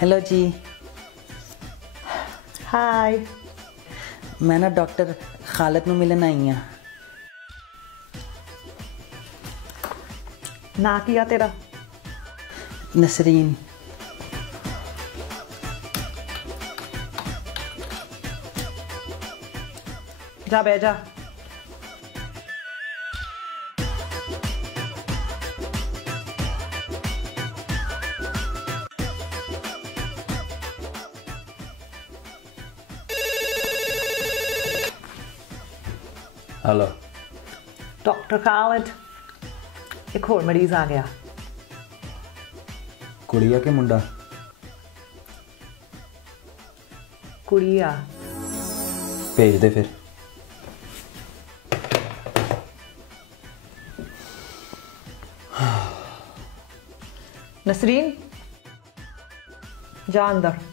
Hello जी। हाय। मैं ना doctor Khalid ਨੂੰ ਮਿਲਣ ਆਈ ਹਾਂ। ना किया तेरा? नसरीन। जा बह जा। हेलो डॉक्टर खालिद, एक और मरीज आ गया। कुड़िया के मुंडा? कुड़िया। भेज दे फिर। नसरीन, जा अंदर।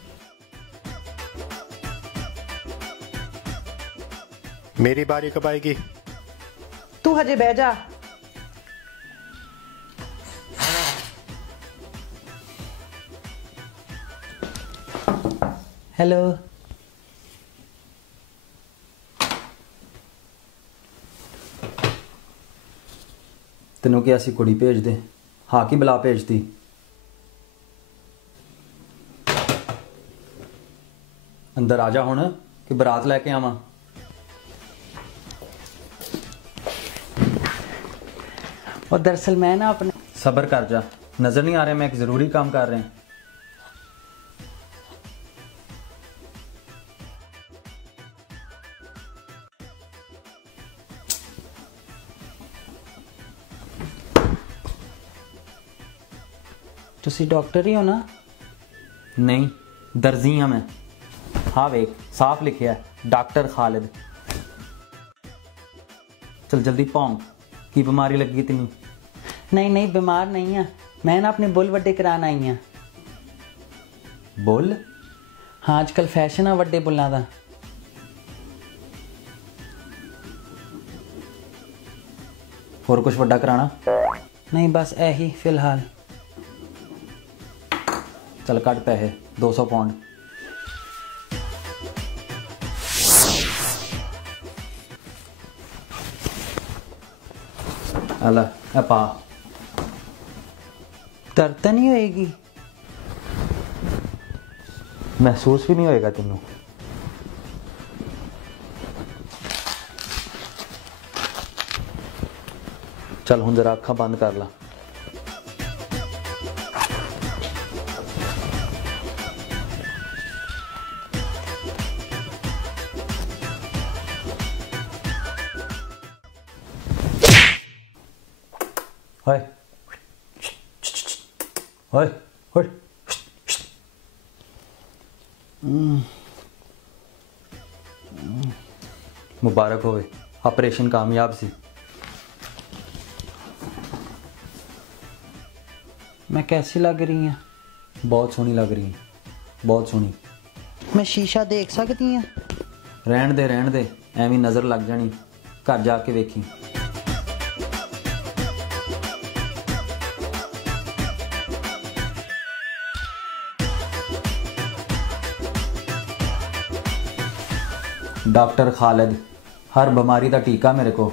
मेरी बारी कब आएगी? तू हजे बह जा। हेलो। तेनों क्या सी कुड़ी भेज दे, हाँ की बला भेजती। अंदर आ जा हुण कि बरात लैके आवां। और दरअसल मैं ना अपने सबर कर जा, नजर नहीं आ रहा मैं एक जरूरी काम कर रहे हैं। तुसी डॉक्टर ही हो ना? नहीं, दर्जी हाँ मैं। हाँ वेख साफ लिखिया है डॉक्टर खालिद। चल जल्दी भौंक, की बीमारी लगी तेनू? नहीं नहीं, बीमार नहीं है मैं ना अपने बुल वड्डे करान आई हाँ। बुल? हाँ आजकल फैशन है वड्डे बुल्लां दा। होर कुछ वड्डा कराना? नहीं बस यही फिलहाल। चल कट पैसे 200 पाउंड। अला ए पा। दर्द तो नहीं होएगी? महसूस भी नहीं होएगा तेनों। चल हुण जरा अखां बंद कर ला। ओए ओए ओए। मुबारक होवे, ऑपरेशन कामयाब सी। मैं कैसी लग रही हूँ? बहुत सोहनी लग रही है, बहुत सोहनी। मैं शीशा देख सकती हूँ? रहन दे एवं नज़र लग जानी, घर जाके वेखी। डॉक्टर खालिद, हर बीमारी का टीका मेरे को।